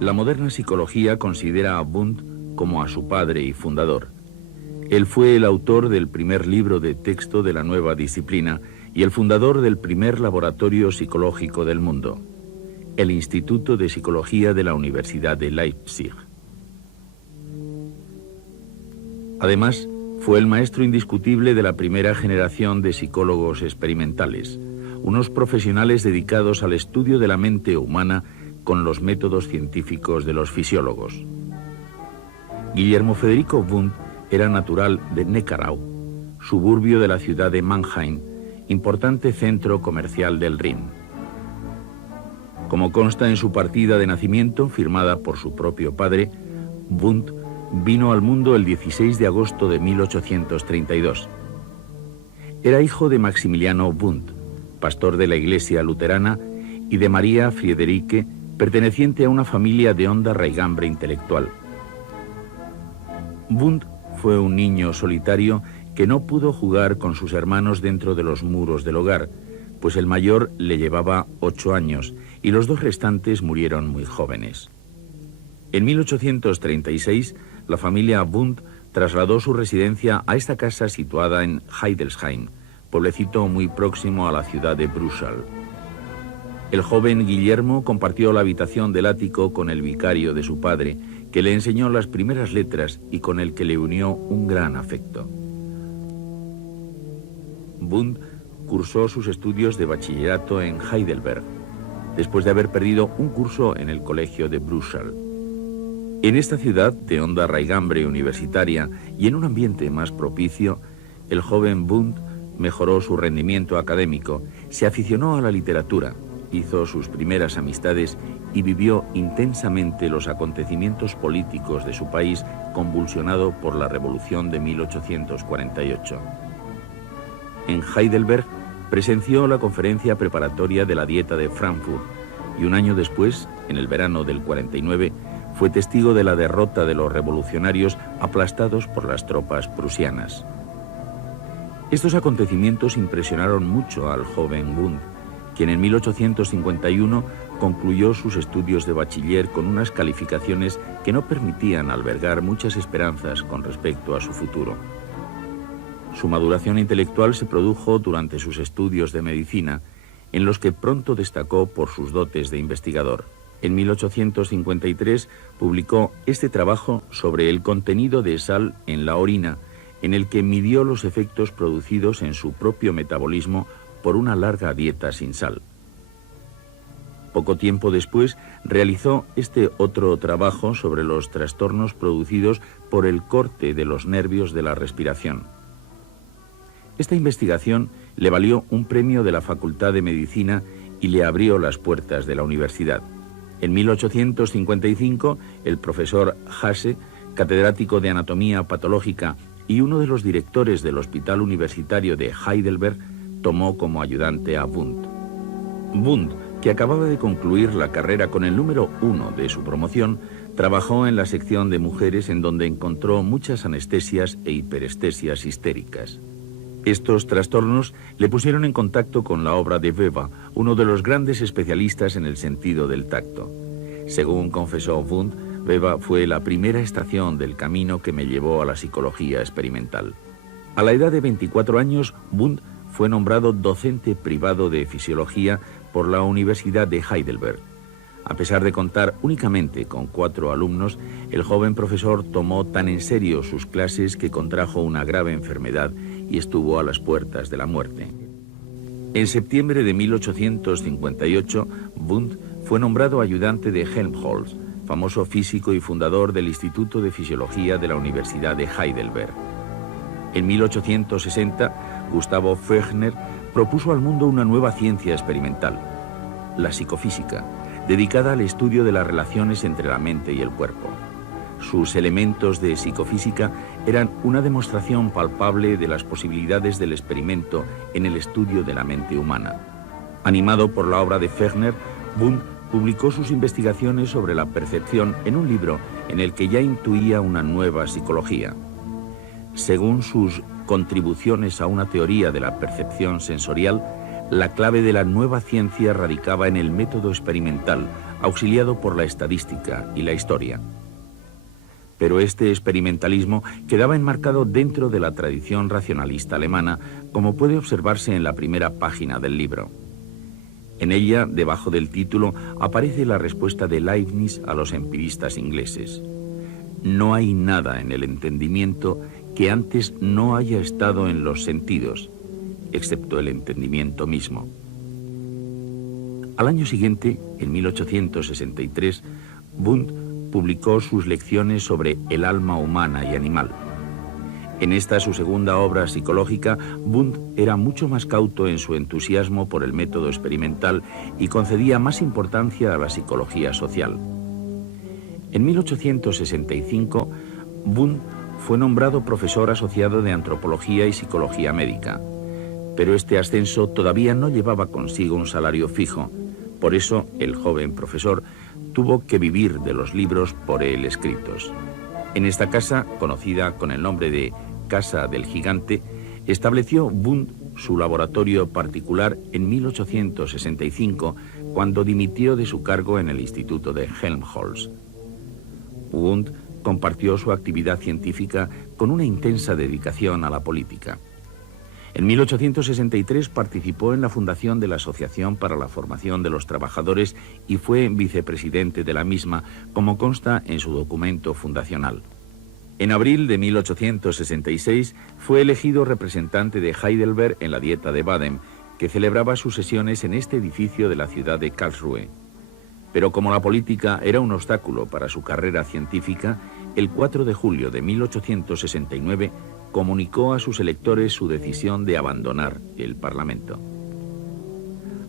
La moderna psicología considera a Wundt como a su padre y fundador. Él fue el autor del primer libro de texto de la nueva disciplina y el fundador del primer laboratorio psicológico del mundo, el Instituto de Psicología de la Universidad de Leipzig. Además, fue el maestro indiscutible de la primera generación de psicólogos experimentales, unos profesionales dedicados al estudio de la mente humana con los métodos científicos de los fisiólogos. Guillermo Federico Wundt era natural de Neckarau, suburbio de la ciudad de Mannheim, importante centro comercial del Rin. Como consta en su partida de nacimiento, firmada por su propio padre, Wundt vino al mundo el 16 de agosto de 1832. Era hijo de Maximiliano Wundt, pastor de la iglesia luterana, y de María Friederike, perteneciente a una familia de honda raigambre intelectual. Wundt fue un niño solitario que no pudo jugar con sus hermanos dentro de los muros del hogar, pues el mayor le llevaba 8 años y los dos restantes murieron muy jóvenes. En 1836, la familia Wundt trasladó su residencia a esta casa situada en Heidelsheim, pueblecito muy próximo a la ciudad de Bruchsal. El joven Guillermo compartió la habitación del ático con el vicario de su padre, que le enseñó las primeras letras y con el que le unió un gran afecto. Wundt cursó sus estudios de bachillerato en Heidelberg, después de haber perdido un curso en el colegio de Bruchsal. En esta ciudad de honda raigambre universitaria y en un ambiente más propicio, el joven Wundt mejoró su rendimiento académico, se aficionó a la literatura, hizo sus primeras amistades y vivió intensamente los acontecimientos políticos de su país convulsionado por la Revolución de 1848. En Heidelberg presenció la conferencia preparatoria de la Dieta de Frankfurt y un año después, en el verano del 49, fue testigo de la derrota de los revolucionarios aplastados por las tropas prusianas. Estos acontecimientos impresionaron mucho al joven Wundt, quien en 1851 concluyó sus estudios de bachiller con unas calificaciones que no permitían albergar muchas esperanzas con respecto a su futuro. Su maduración intelectual se produjo durante sus estudios de medicina, en los que pronto destacó por sus dotes de investigador. En 1853 publicó este trabajo sobre el contenido de sal en la orina, en el que midió los efectos producidos en su propio metabolismo por una larga dieta sin sal. Poco tiempo después realizó este otro trabajo sobre los trastornos producidos por el corte de los nervios de la respiración. Esta investigación le valió un premio de la Facultad de Medicina y le abrió las puertas de la universidad. En 1855, el profesor Hasse, catedrático de anatomía patológica y uno de los directores del Hospital Universitario de Heidelberg, tomó como ayudante a Wundt. Wundt, que acababa de concluir la carrera con el número 1 de su promoción, trabajó en la sección de mujeres, en donde encontró muchas anestesias e hiperestesias histéricas. Estos trastornos le pusieron en contacto con la obra de Weber, uno de los grandes especialistas en el sentido del tacto. Según confesó Wundt, Weber fue la primera estación del camino que me llevó a la psicología experimental. A la edad de 24 años, Wundt fue nombrado docente privado de fisiología por la Universidad de Heidelberg. A pesar de contar únicamente con 4 alumnos, el joven profesor tomó tan en serio sus clases que contrajo una grave enfermedad y estuvo a las puertas de la muerte. En septiembre de 1858, Wundt fue nombrado ayudante de Helmholtz, famoso físico y fundador del Instituto de Fisiología de la Universidad de Heidelberg. En 1860, Gustavo Fechner propuso al mundo una nueva ciencia experimental, la psicofísica, dedicada al estudio de las relaciones entre la mente y el cuerpo. Sus elementos de psicofísica eran una demostración palpable de las posibilidades del experimento en el estudio de la mente humana. Animado por la obra de Fechner, Wundt publicó sus investigaciones sobre la percepción en un libro en el que ya intuía una nueva psicología. Según sus contribuciones a una teoría de la percepción sensorial, la clave de la nueva ciencia radicaba en el método experimental, auxiliado por la estadística y la historia. Pero este experimentalismo quedaba enmarcado dentro de la tradición racionalista alemana, como puede observarse en la primera página del libro. En ella, debajo del título, aparece la respuesta de Leibniz a los empiristas ingleses. No hay nada en el entendimiento que antes no haya estado en los sentidos, excepto el entendimiento mismo. Al año siguiente, en 1863, Wundt publicó sus lecciones sobre el alma humana y animal. En esta, su segunda obra psicológica, Wundt era mucho más cauto en su entusiasmo por el método experimental y concedía más importancia a la psicología social. En 1865, Wundt fue nombrado profesor asociado de antropología y psicología médica, pero este ascenso todavía no llevaba consigo un salario fijo. Por eso, el joven profesor tuvo que vivir de los libros por él escritos. En esta casa, conocida con el nombre de Casa del Gigante, estableció Wundt su laboratorio particular en 1865, cuando dimitió de su cargo en el Instituto de Helmholtz. Wundt compartió su actividad científica con una intensa dedicación a la política. En 1863 participó en la fundación de la Asociación para la Formación de los Trabajadores y fue vicepresidente de la misma, como consta en su documento fundacional. En abril de 1866 fue elegido representante de Heidelberg en la Dieta de Baden, que celebraba sus sesiones en este edificio de la ciudad de Karlsruhe. Pero como la política era un obstáculo para su carrera científica, el 4 de julio de 1869 comunicó a sus electores su decisión de abandonar el Parlamento.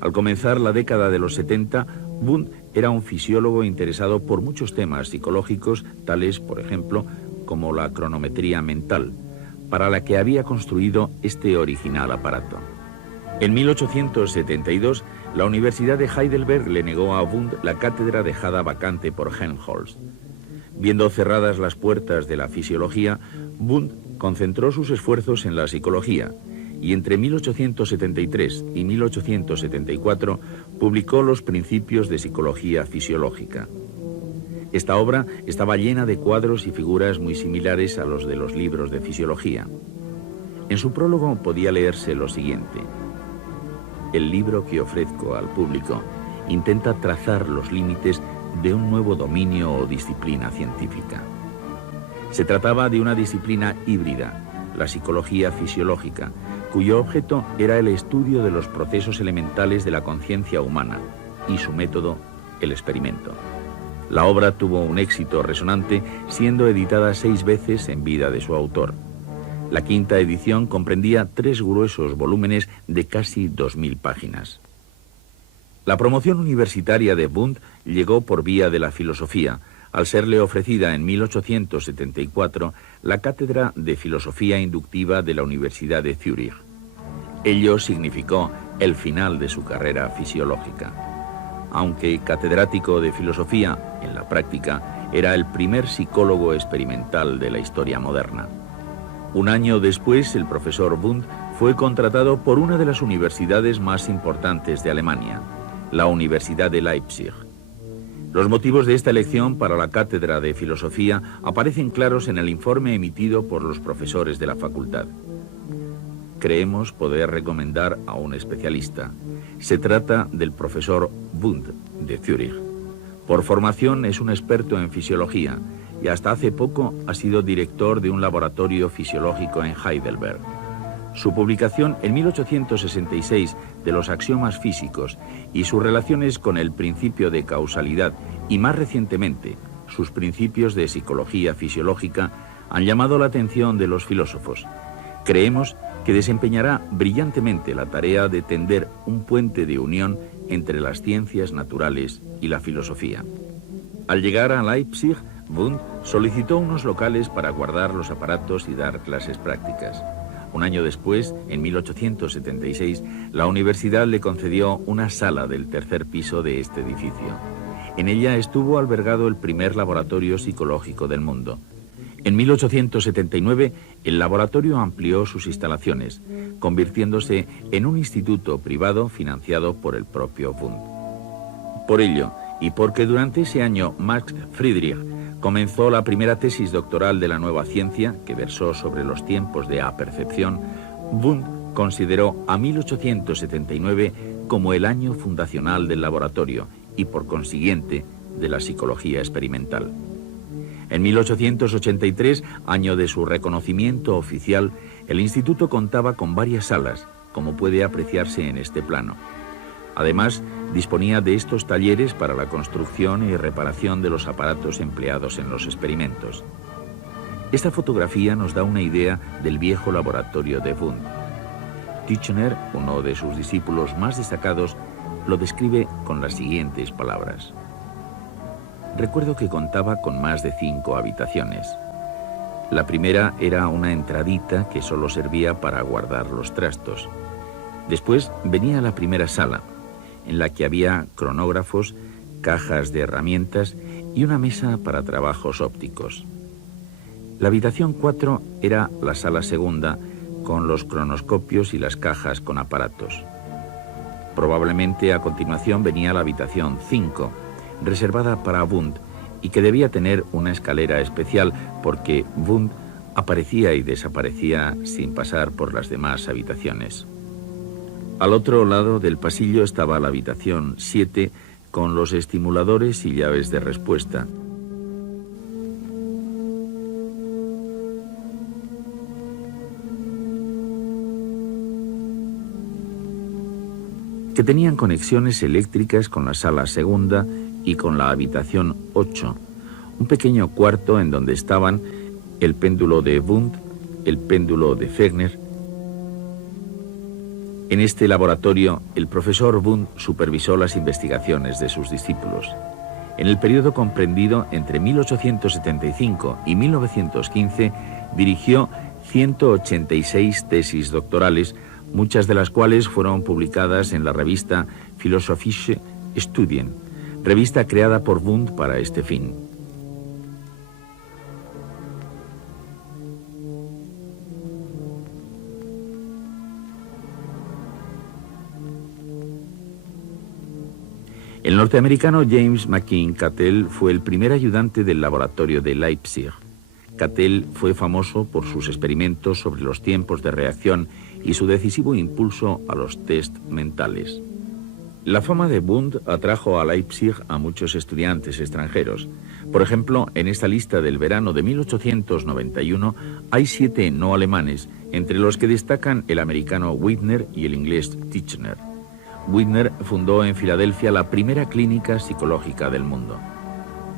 Al comenzar la década de los 70, Wundt era un fisiólogo interesado por muchos temas psicológicos, tales, por ejemplo, como la cronometría mental, para la que había construido este original aparato. En 1872, la Universidad de Heidelberg le negó a Wundt la cátedra dejada vacante por Helmholtz. Viendo cerradas las puertas de la fisiología, Wundt concentró sus esfuerzos en la psicología y entre 1873 y 1874 publicó los Principios de Psicología Fisiológica. Esta obra estaba llena de cuadros y figuras muy similares a los de los libros de fisiología. En su prólogo podía leerse lo siguiente: el libro que ofrezco al público intenta trazar los límites de un nuevo dominio o disciplina científica. Se trataba de una disciplina híbrida, la psicología fisiológica, cuyo objeto era el estudio de los procesos elementales de la conciencia humana y su método, el experimento. La obra tuvo un éxito resonante, siendo editada 6 veces en vida de su autor. La quinta edición comprendía 3 gruesos volúmenes de casi 2000 páginas. La promoción universitaria de Wundt llegó por vía de la filosofía, al serle ofrecida en 1874 la cátedra de filosofía inductiva de la Universidad de Zúrich. Ello significó el final de su carrera fisiológica. Aunque catedrático de filosofía, en la práctica era el primer psicólogo experimental de la historia moderna. Un año después, el profesor Wundt fue contratado por una de las universidades más importantes de Alemania, la Universidad de Leipzig. Los motivos de esta elección para la cátedra de filosofía aparecen claros en el informe emitido por los profesores de la facultad. Creemos poder recomendar a un especialista. Se trata del profesor Wundt, de Zúrich. Por formación es un experto en fisiología y hasta hace poco ha sido director de un laboratorio fisiológico en Heidelberg. Su publicación en 1866 de los axiomas físicos y sus relaciones con el principio de causalidad y más recientemente sus principios de psicología fisiológica han llamado la atención de los filósofos. Creemos que desempeñará brillantemente la tarea de tender un puente de unión entre las ciencias naturales y la filosofía. Al llegar a Leipzig, Wundt solicitó unos locales para guardar los aparatos y dar clases prácticas. Un año después, en 1876, la universidad le concedió una sala del tercer piso de este edificio. En ella estuvo albergado el primer laboratorio psicológico del mundo. En 1879, el laboratorio amplió sus instalaciones, convirtiéndose en un instituto privado financiado por el propio Wundt. Por ello, y porque durante ese año Max Friedrich comenzó la primera tesis doctoral de la nueva ciencia, que versó sobre los tiempos de apercepción, Wundt consideró a 1879 como el año fundacional del laboratorio y, por consiguiente, de la psicología experimental. En 1883, año de su reconocimiento oficial, el instituto contaba con varias salas, como puede apreciarse en este plano. Además, disponía de estos talleres para la construcción y reparación de los aparatos empleados en los experimentos. Esta fotografía nos da una idea del viejo laboratorio de Wundt. Titchener, uno de sus discípulos más destacados, lo describe con las siguientes palabras. Recuerdo que contaba con más de 5 habitaciones. La primera era una entradita que solo servía para guardar los trastos. Después venía la primera sala, en la que había cronógrafos, cajas de herramientas y una mesa para trabajos ópticos. La habitación 4 era la sala segunda, con los cronoscopios y las cajas con aparatos. Probablemente a continuación venía la habitación 5, reservada para Wundt, y que debía tener una escalera especial porque Wundt aparecía y desaparecía sin pasar por las demás habitaciones. Al otro lado del pasillo estaba la habitación 7 con los estimuladores y llaves de respuesta. Que tenían conexiones eléctricas con la sala segunda y con la habitación 8, un pequeño cuarto en donde estaban el péndulo de Wundt, el péndulo de Fechner. En este laboratorio, el profesor Wundt supervisó las investigaciones de sus discípulos. En el periodo comprendido entre 1875 y 1915, dirigió 186 tesis doctorales, muchas de las cuales fueron publicadas en la revista Philosophische Studien, revista creada por Wundt para este fin. El norteamericano James McKean Cattell fue el primer ayudante del laboratorio de Leipzig. Cattell fue famoso por sus experimentos sobre los tiempos de reacción y su decisivo impulso a los test mentales. La fama de Wundt atrajo a Leipzig a muchos estudiantes extranjeros. Por ejemplo, en esta lista del verano de 1891 hay 7 no alemanes, entre los que destacan el americano Widner y el inglés Titchener. Widner fundó en Filadelfia la primera clínica psicológica del mundo.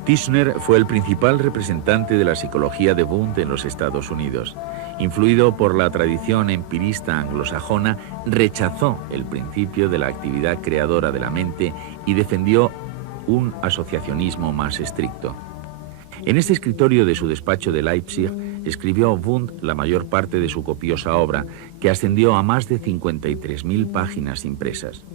Titchener fue el principal representante de la psicología de Wundt en los Estados Unidos. Influido por la tradición empirista anglosajona, rechazó el principio de la actividad creadora de la mente y defendió un asociacionismo más estricto. En este escritorio de su despacho de Leipzig escribió Wundt la mayor parte de su copiosa obra, que ascendió a más de 53.000 páginas impresas.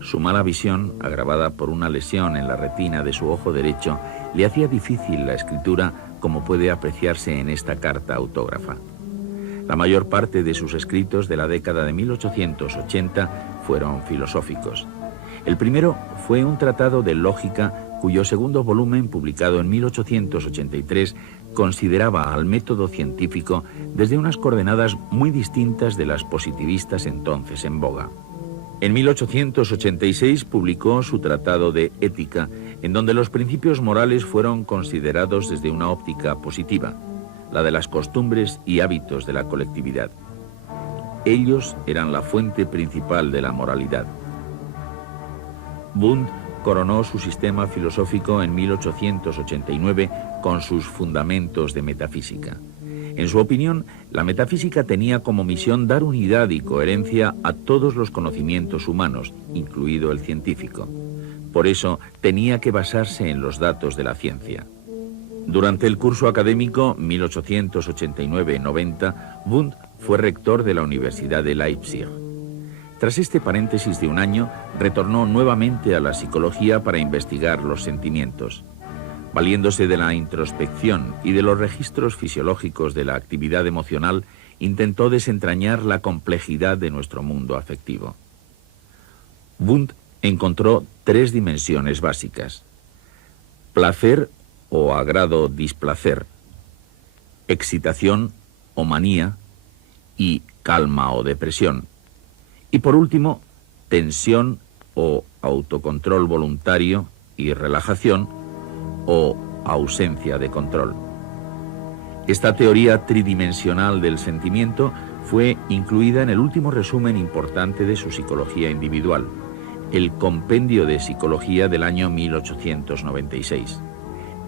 Su mala visión, agravada por una lesión en la retina de su ojo derecho, le hacía difícil la escritura, como puede apreciarse en esta carta autógrafa. La mayor parte de sus escritos de la década de 1880 fueron filosóficos. El primero fue un tratado de lógica cuyo segundo volumen, publicado en 1883, consideraba al método científico desde unas coordenadas muy distintas de las positivistas entonces en boga. En 1886 publicó su tratado de ética, en donde los principios morales fueron considerados desde una óptica positiva, la de las costumbres y hábitos de la colectividad. Ellos eran la fuente principal de la moralidad. Wundt coronó su sistema filosófico en 1889 con sus fundamentos de metafísica. En su opinión, la metafísica tenía como misión dar unidad y coherencia a todos los conocimientos humanos, incluido el científico. Por eso, tenía que basarse en los datos de la ciencia. Durante el curso académico 1889-90, Wundt fue rector de la Universidad de Leipzig. Tras este paréntesis de un año, retornó nuevamente a la psicología para investigar los sentimientos. Valiéndose de la introspección y de los registros fisiológicos de la actividad emocional, intentó desentrañar la complejidad de nuestro mundo afectivo. Wundt encontró 3 dimensiones básicas: placer o agrado displacer, excitación o manía y calma o depresión. Y por último, tensión o autocontrol voluntario y relajación o ausencia de control. Esta teoría tridimensional del sentimiento fue incluida en el último resumen importante de su psicología individual, el Compendio de Psicología del año 1896.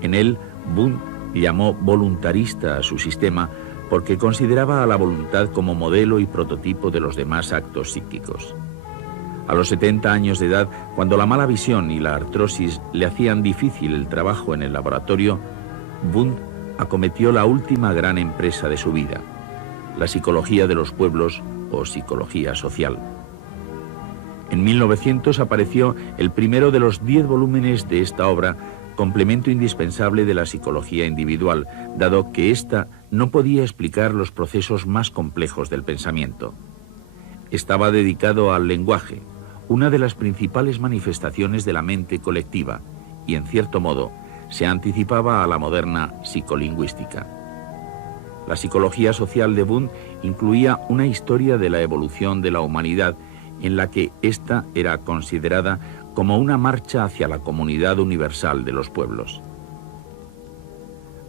En él, Wundt llamó voluntarista a su sistema porque consideraba a la voluntad como modelo y prototipo de los demás actos psíquicos. A los 70 años de edad, cuando la mala visión y la artrosis le hacían difícil el trabajo en el laboratorio, Wundt acometió la última gran empresa de su vida, la psicología de los pueblos o psicología social. En 1900 apareció el primero de los 10 volúmenes de esta obra, complemento indispensable de la psicología individual, dado que ésta no podía explicar los procesos más complejos del pensamiento. Estaba dedicado al lenguaje, una de las principales manifestaciones de la mente colectiva, y en cierto modo se anticipaba a la moderna psicolingüística. La psicología social de Wundt incluía una historia de la evolución de la humanidad en la que ésta era considerada como una marcha hacia la comunidad universal de los pueblos.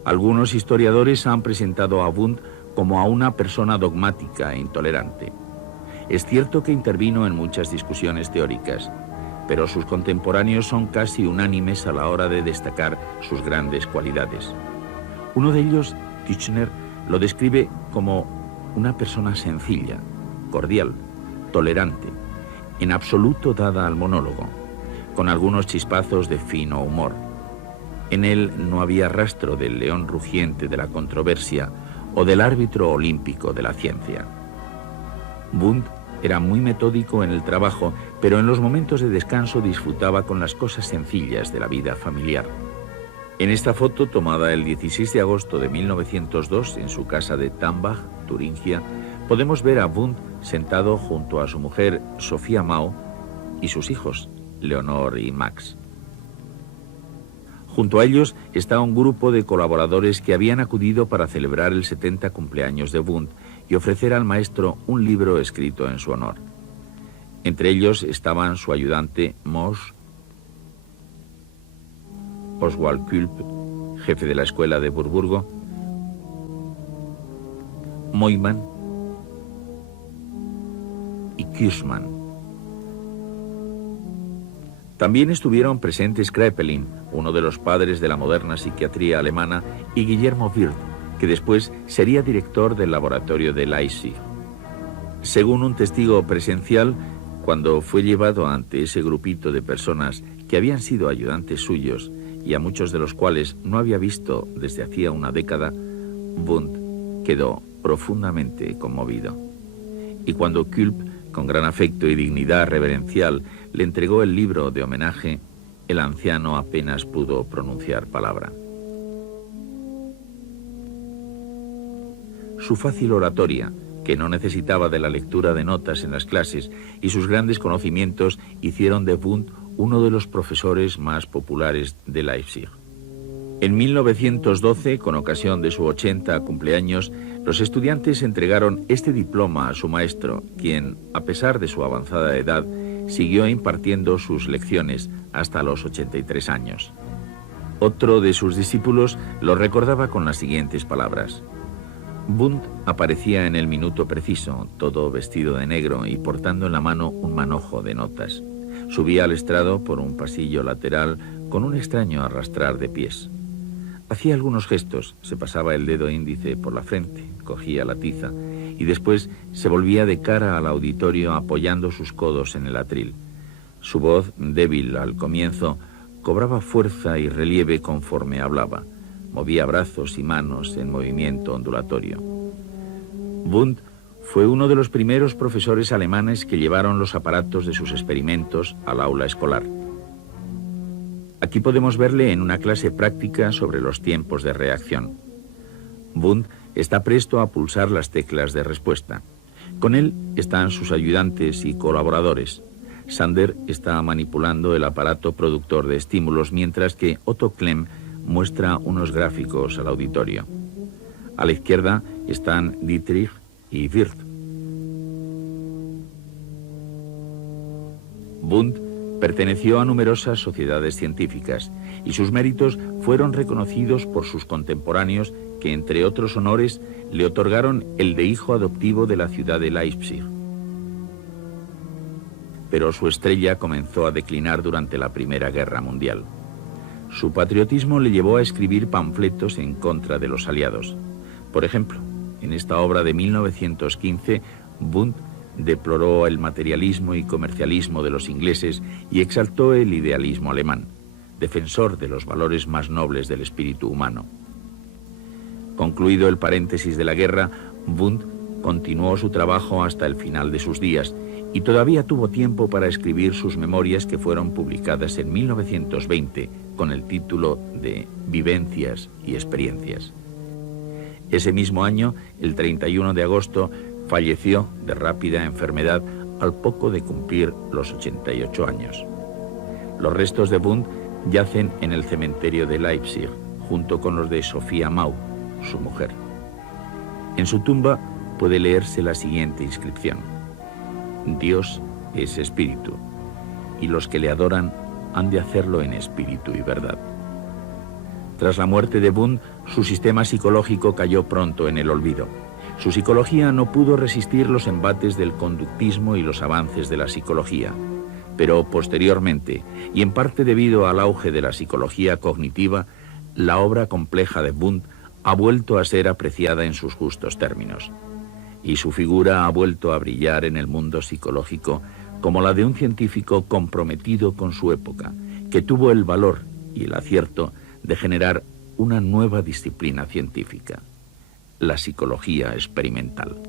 Algunos historiadores han presentado a Wundt como a una persona dogmática e intolerante. Es cierto que intervino en muchas discusiones teóricas, pero sus contemporáneos son casi unánimes a la hora de destacar sus grandes cualidades. Uno de ellos, Titchener, lo describe como una persona sencilla, cordial, tolerante, en absoluto dada al monólogo, con algunos chispazos de fino humor. En él no había rastro del león rugiente de la controversia o del árbitro olímpico de la ciencia. Wundt era muy metódico en el trabajo, pero en los momentos de descanso disfrutaba con las cosas sencillas de la vida familiar. En esta foto, tomada el 16 de agosto de 1902 en su casa de Tambach, Turingia, podemos ver a Wundt sentado junto a su mujer Sophia Mao y sus hijos, Leonor y Max. Junto a ellos está un grupo de colaboradores que habían acudido para celebrar el 70 cumpleaños de Wundt y ofrecer al maestro un libro escrito en su honor. Entre ellos estaban su ayudante Mosch, Oswald Kulp, jefe de la escuela de Burburgo, Neumann y Kirschmann. También estuvieron presentes Kraepelin, uno de los padres de la moderna psiquiatría alemana, y Guillermo Wirth, que después sería director del laboratorio de Leipzig. Según un testigo presencial, cuando fue llevado ante ese grupito de personas que habían sido ayudantes suyos y a muchos de los cuales no había visto desde hacía una década, Wundt quedó profundamente conmovido. Y cuando Kulp, con gran afecto y dignidad reverencial, le entregó el libro de homenaje, el anciano apenas pudo pronunciar palabra. Su fácil oratoria, que no necesitaba de la lectura de notas en las clases, y sus grandes conocimientos hicieron de Wundt uno de los profesores más populares de Leipzig. En 1912, con ocasión de su 80 cumpleaños, los estudiantes entregaron este diploma a su maestro, quien, a pesar de su avanzada edad, siguió impartiendo sus lecciones hasta los 83 años. Otro de sus discípulos lo recordaba con las siguientes palabras: Wundt aparecía en el minuto preciso, todo vestido de negro y portando en la mano un manojo de notas. Subía al estrado por un pasillo lateral con un extraño arrastrar de pies. Hacía algunos gestos, se pasaba el dedo índice por la frente, cogía la tiza y después se volvía de cara al auditorio apoyando sus codos en el atril. Su voz, débil al comienzo, cobraba fuerza y relieve conforme hablaba. Movía brazos y manos en movimiento ondulatorio. Wundt fue uno de los primeros profesores alemanes que llevaron los aparatos de sus experimentos al aula escolar. Aquí podemos verle en una clase práctica sobre los tiempos de reacción. Wundt está presto a pulsar las teclas de respuesta. Con él están sus ayudantes y colaboradores. Sander está manipulando el aparato productor de estímulos, mientras que Otto Klemm muestra unos gráficos al auditorio. A la izquierda están Dietrich y Wirth. Wundt perteneció a numerosas sociedades científicas y sus méritos fueron reconocidos por sus contemporáneos que, entre otros honores, le otorgaron el de hijo adoptivo de la ciudad de Leipzig. Pero su estrella comenzó a declinar durante la Primera Guerra Mundial. Su patriotismo le llevó a escribir panfletos en contra de los aliados. Por ejemplo, en esta obra de 1915, Wundt deploró el materialismo y comercialismo de los ingleses y exaltó el idealismo alemán, defensor de los valores más nobles del espíritu humano. Concluido el paréntesis de la guerra, Wundt continuó su trabajo hasta el final de sus días y todavía tuvo tiempo para escribir sus memorias, que fueron publicadas en 1920 con el título de Vivencias y Experiencias. Ese mismo año, el 31 de agosto, falleció de rápida enfermedad al poco de cumplir los 88 años. Los restos de Wundt yacen en el cementerio de Leipzig, junto con los de Sophia Mau, su mujer. En su tumba puede leerse la siguiente inscripción: Dios es espíritu, y los que le adoran han de hacerlo en espíritu y verdad. Tras la muerte de Wundt, su sistema psicológico cayó pronto en el olvido. Su psicología no pudo resistir los embates del conductismo y los avances de la psicología, pero posteriormente, y en parte debido al auge de la psicología cognitiva, la obra compleja de Wundt ha vuelto a ser apreciada en sus justos términos, y su figura ha vuelto a brillar en el mundo psicológico como la de un científico comprometido con su época, que tuvo el valor y el acierto de generar una nueva disciplina científica: la psicología experimental.